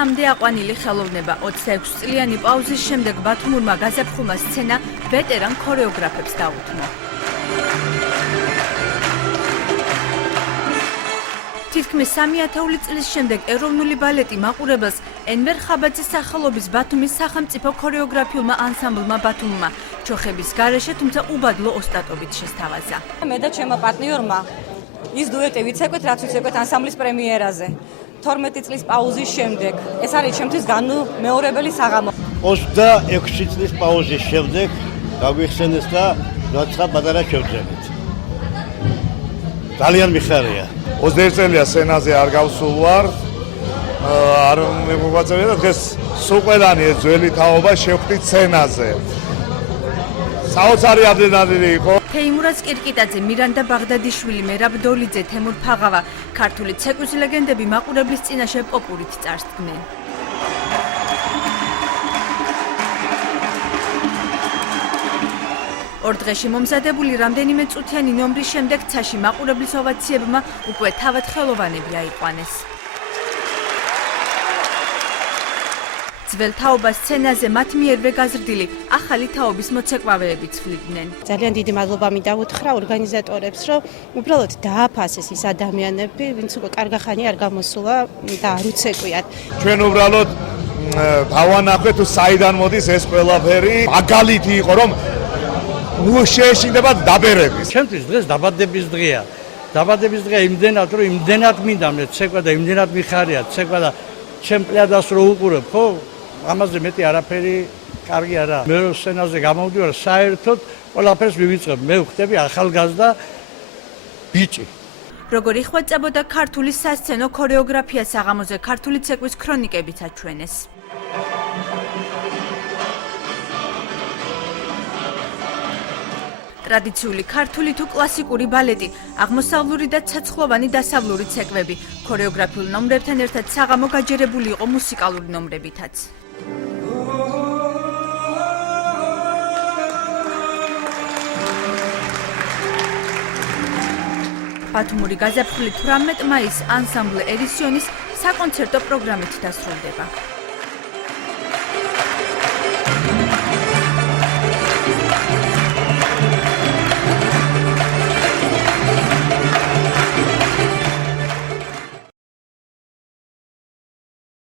3-მდე აყვანილი ხელოვნება 26 წლიანი პაუზის შემდეგ ბათუმურმა გაზაფხულმა სცენა ვეტერან ქორეოგრაფებს დაუთმო. თითქმის 3 წლის შემდეგ ეროვნული ბალეტი მაყურებელს ენვერ ხაბაძის სახელობის ბათუმის სახელმწიფო ქორეოგრაფიულმა ანსამბლმა ბათუმმა ჩოხების გარეშე, თუმცა უბადლო ოსტატობით შესთავაზა. მე და ჩემო პარტნიორმა ის დუეტი ვიცეკვეთ, რაც ვიცეკვეთ ანსამბლის პრემიერაზე. 12 წლის პაუზის შემდეგ ეს არის ჩემთვის განუმეორებელი საღამო. 26 წლის პაუზის შემდეგ გაგვიხსენეს და როცა პატარა შევძენით. ძალიან მიხარია. 21 წელია სცენაზე არ გავსულ ვარ. არ მოგაწევია და დღეს სულ ყველანი ეს ძველი თაობა შევხვდით სცენაზე. საოცარი ადრენალინი იყო. თეიმურაზ კირკიტაძე, მირანდა ბაღდადიშვილი, მერაბ დოლიძე, თემურ ფაღავა, ქართული ცეკვის ლეგენდები მაყურებლის წინაშე პოპურით წარსდგნენ. ორ დღეში მომზადებული რამდენიმე წუთიანი ნომრის შემდეგ ცაში მაყურებლის ოვაციებმა უკვე თავად ხელოვანები აიყვანეს. ძველ თაობას სცენაზე მათ მიერვე გაზრდილი ახალი თაობის მოცეკვავეები ცვლიდნენ. ძალიან დიდი მადლობა მინდა უთხრა ორგანიზატორებს, რომ უბრალოდ დააფასეს ის ადამიანები, ვინც უკვე კარგახანი არ გამოსულა და არ უცეკვიათ. ჩვენ უბრალოდ დავანახვეთ თუ საიდან მოდის ეს ყველაფერი. მაგალითი იყო, რომ შეეშინდება დაბერების. ჩემთვის დღეს დაბადების დღეა. დაბადების დღეა იმდენად, რომ იმდენად მინდა მე ცეკვა და იმდენად მიხარია ცეკვა და ჩემ პლედას რო უყურებ, ხო? ამაზე მეტი არაფერი კარგი არა. მე რო სცენაზე გამოვდივარ, საერთოდ ყველაფერს მივიწყებ. მე ვხდები ახალგაზრდა ბიჭი. როგორ იხვეწებოდა ქართული სასცენო ქორეოგრაფია საღამოზე ქართული ცეკვის ქრონიკებიც აჩვენეს. ტრადიციული ქართული თუ კლასიკური ბალეტი, აღმოსავლური და ცეცხლოვანი დასავლური ცეკვები, ქორეოგრაფიულ ნომრებთან ერთად საღამო გაჯერებული იყო მუსიკალური ნომრებითაც. ბათუმური გაზაფხული 18 მაისს ანსამბლ ერისიონის საკონცერტო პროგრამით დასრულდება.